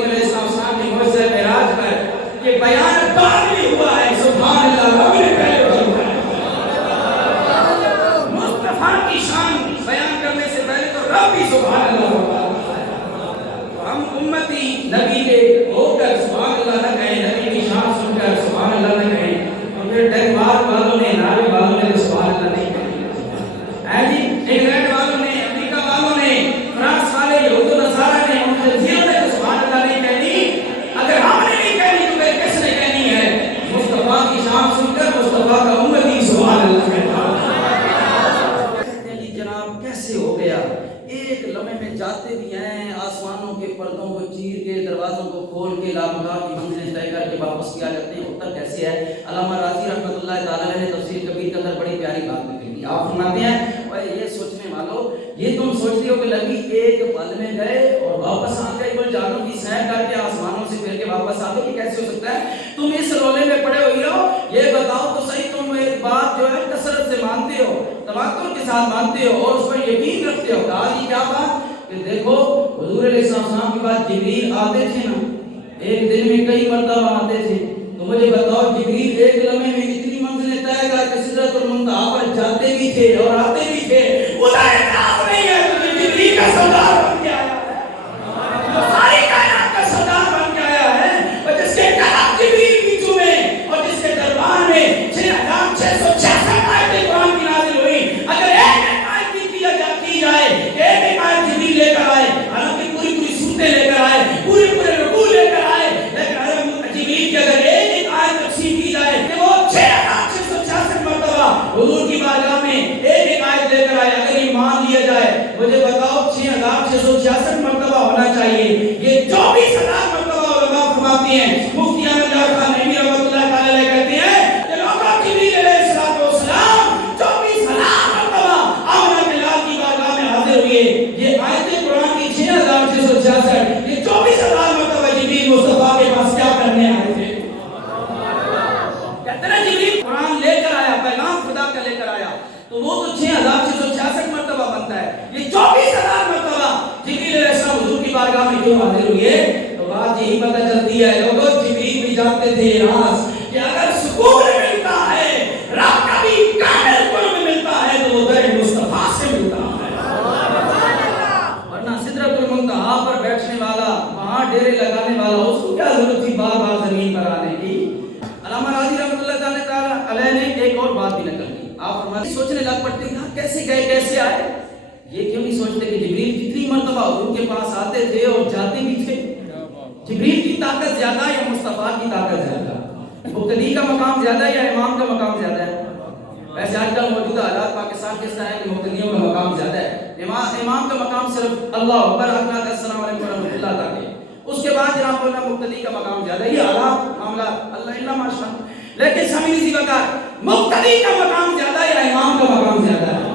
کریم علیہ السلام کی معجزہ معراج پر یہ بیان بعد میں ہوا ہے. سبحان اللہ. رب نے پہلے فرمایا. مصطفیٰ کی شان بیان کرنے سے پہلے تو رب ہی سبحان اللہ فرمایا. ہم امتی نبی کے ہو کر سبحان اللہ نہ کہیں, نبی کی شان سن کر سبحان اللہ نہ کہیں, اور پھر ڈنمارک والوں نے, ناروے والوں نے سبحان اللہ نہیں کہیں. انگلینڈ والوں نے, امریکہ والوں نے, فرانس والے, یہود و نصارہ نے, ان سے زیروں نے سبحان اللہ نہیں کہنی. اگر ہم نے نہیں کہنی تو پھر کس نے کہنی ہے؟ مصطفیٰ کی شان سن کر مصطفیٰ کا امتی سبحان اللہ کہتا ہے. کہتے ہیں جی جناب کیسے ہو گیا؟ ایک لمحے میں جاتے بھی ہیں, آسمانوں کے پردوں کو چیر کے, دروازوں کو کھول کے, لامکان کی منزلیں طے کر کے واپس کیا جاتے ہیں. اتر کیسے ہے؟ علامہ راضی رحمۃ اللہ تعالیٰ نے تفسیر کبیر کے اندر بڑی پیاری بات لکھی. آپ فرماتے ہیں اور یہ سوچنے والوں, یہ تم سوچتے ہو کہ نبی ایک پل میں گئے اور واپس آ گئے, کوئی جانوں کی سیر کر کے آسمانوں سے پھر کے واپس آ گئے, یہ کیسے ہو سکتا ہے؟ تم اس رولے میں پڑے ہوئی ہو, یہ بتاؤ تو صحیح, تم ایک بات جو ہے کثرت سے مانتے ہو, تواتر کے ساتھ مانتے ہو اور اس پر یقین رکھتے ہو. کہا جی کیا بات؟ کہ دیکھو حضور علیہ السلام کے بعد جبریل آتے تھے نا, ایک دن میں کئی مرتبہ آتے تھے, تو مجھے بتاؤ جبریل ایک لمحے میں اتنی منزلیں طے کر کے سدرۃ المنتہا پر جاتے بھی تھے اور آتے بھی تھے, خدا اعتراف نہیں ہے تو جبریل کا سردار بن کے آیا ہے, ساری کائنات کا سردار بن کے آیا ہے, اور جس کے کلام جبریل کی چومیں اور جس کے دربار میں 6666 آیتیں قرآن کی نازل ہوئی, اگر ایک آیت بھی کی جائے, ایک آیت جبریل لے کر آئے, حالانکہ پوری پوری سورتیں لے کر آئے, پورے پورے رکوع لے کر آئے, لیکن جبریل کی اگر ایک آیت تقسیم کی جائے کہ وہ 6666 مرتبہ حضور کی بارگاہ میں ایک آیت لے کر آئے, اگر یہ مان لیا جائے, مجھے بتاؤ 6666 مرتبہ ہونا چاہیے. یہ 24,000 مرتبہ علماء فرماتے ہیں. مفتی احمد یار خان نعیمی رحمۃ اللہ تعالی علیہ کہتے ہیں کہ لوگوں جبریل علیہ السلام 24,000 مرتبہ آمنہ کے لال کی بارگاہ میں حاضر ہوئے. یہ آیتیں قرآن کی 6666, یہ 24,000 مرتبہ جبریل مصطفیٰ کے پاس کیا کرنے آئے تھے؟ کہتے ہیں جبریل قرآن لے کر آیا, پیغام خدا کا لے کر آیا, تو وہ تو 6666 مرتبہ بنتا ہے. یہ 24,000 مرتبہ جبریل علیہ السلام حضور کی بارگاہ میں کیوں حاضر ہوئے؟ تو بات یہی پتہ چلتی ہے لوگوں, جبریل بھی جانتے تھے راز کہ اگر سکون ملتا ہے, رب کا بھی کامل قرب ملتا ہے, تو وہ در مصطفیٰ سے ملتا ہے. ورنہ سدرۃ المنتہا پر بیٹھنے والا, وہاں ڈیرے لگانے والا, اس کو کیا ضرورت تھی بار بار زمین پر آنے کی؟ علامہ راضی رحمۃ اللہ تعالیٰ علیہ نے ایک اور بات بھی نقل کی. آپ فرماتے سوچنے لگ پڑتے ہیں کیسے گئے, کیسے آئے. یہ کیوں نہیں سوچتے کہ جبریل کتنی مرتبہ حضور کے پاس آتے تھے اور جاتے بھی تھے؟ جبریل کی طاقت زیادہ یا مصطفیٰ کی طاقت زیادہ؟ مبتدی کا مقام زیادہ یا امام کا مقام زیادہ ہے؟ ویسے آج کل موجودہ حالات پاکستان کے اس طرح ہے کہ مبتدیوں کا مقام زیادہ ہے. امام کا مقام صرف اللہ اکبر, السلام علیکم ورحمۃ اللہ تک ہے. اس کے بعد جناب اللہ مبتدی کا مقام زیادہ. یہ حالات معاملات اللہ اللہ ماشاء اللہ. لیکن سمجھ اسی وقت مبتدی کا مقام زیادہ یا امام کا مقام زیادہ ہے؟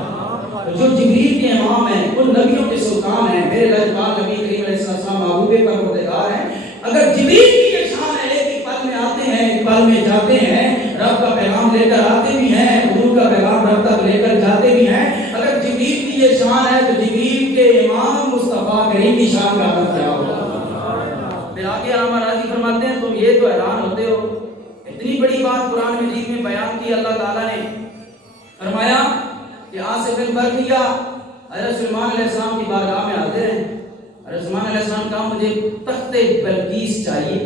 جو جبریل کے امام ہیں, ان نبیوں کے سلطان ہیں, میرے لجپال نبی کریم علیہ السلام محبوب پروردگار ہیں. اگر جبریل کی یہ شان ہے, ایک پل میں آتے ہیں, ایک پل میں جاتے ہیں, رب کا پیغام لے کر آتے بھی ہیں, حضور کا پیغام رب تک لے کر جاتے بھی ہیں, اگر جبریل کی یہ شان ہے تو جبریل کے امام مصطفیٰ کریم کی شان کا مطلب کیا ہوگا؟ پھر آگے علامہ راضی فرماتے ہیں تم یہ تو حیران ہوتے ہو, اتنی بڑی بات قرآن مجید میں بیان کی. اللہ تعالیٰ نے فرمایا کہ آصف بن برقیہ حضرت سلیمان علیہ السلام کی بارگاہ میں حاضر ہیں. حضرت سلیمان علیہ السلام کہا مجھے تخت بلقیس چاہیے,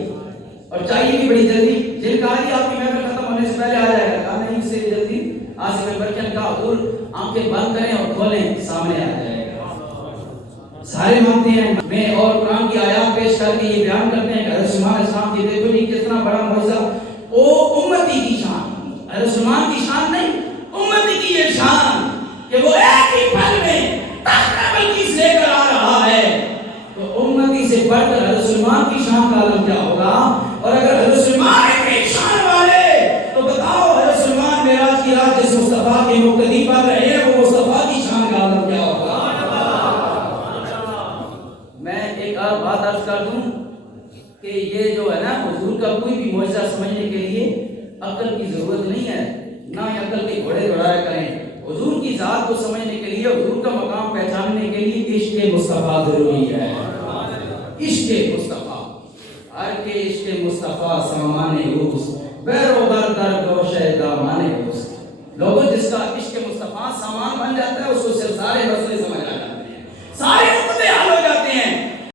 اور چاہیے بھی بڑی جلدی. جن کہا جی آپ کی محفل ختم ہونے سے پہلے آ جائے گا. کہا نہیں, اس سے جلدی. آصف بن برقیہ نے کہا حضور آنکھیں بند کریں اور کھولیں, سامنے آ جائے گا. سارے مانتے ہیں. میں اور قرآن کی آیات پیش کر کے یہ بیان کرتے ہیں کہ حضرت سلیمان علیہ السلام کی دیکھو جی کتنا بڑا معجزہ. او امتی کی شان, حضرت سلیمان کی شان نہیں, امتی کی یہ شان کہ وہ ایک ہی پل میں تخت بلقیس لے کر آ رہا ہے. تو امتی سے بڑھ کر حضرت سلیمان کی شان کا عالم کیا ہوگا؟ اور اگر حضرت سلیمان کی شان والے, تو بتاؤ حضرت سلیمان معراج کی رات جس مصطفیٰ کے مقتدی پر رہے ہیں, وہ مصطفیٰ کی شان کا عالم کیا ہوگا؟ میں ایک اور بات عرض کر دوں کہ یہ جو ہے نا, حضور کا کوئی بھی معجزہ سمجھنے کے لیے عقل کی ضرورت نہیں ہے, نہ ہی عقل کے گھوڑے دوڑایا کریں. حضور کی ذات کو سمجھنے کے لیے, حضور کا مقام پہچاننے کے لیے عشق مصطفیٰ ضروری ہے. عشق مصطفیٰ. ہر کے عشق مصطفیٰ سامان اوست، بیرو بر در گوشہ دامان اوست. لوگوں جس کا عشق مصطفیٰ سامان بن جاتا ہے اس کو صرف سارے مسئلے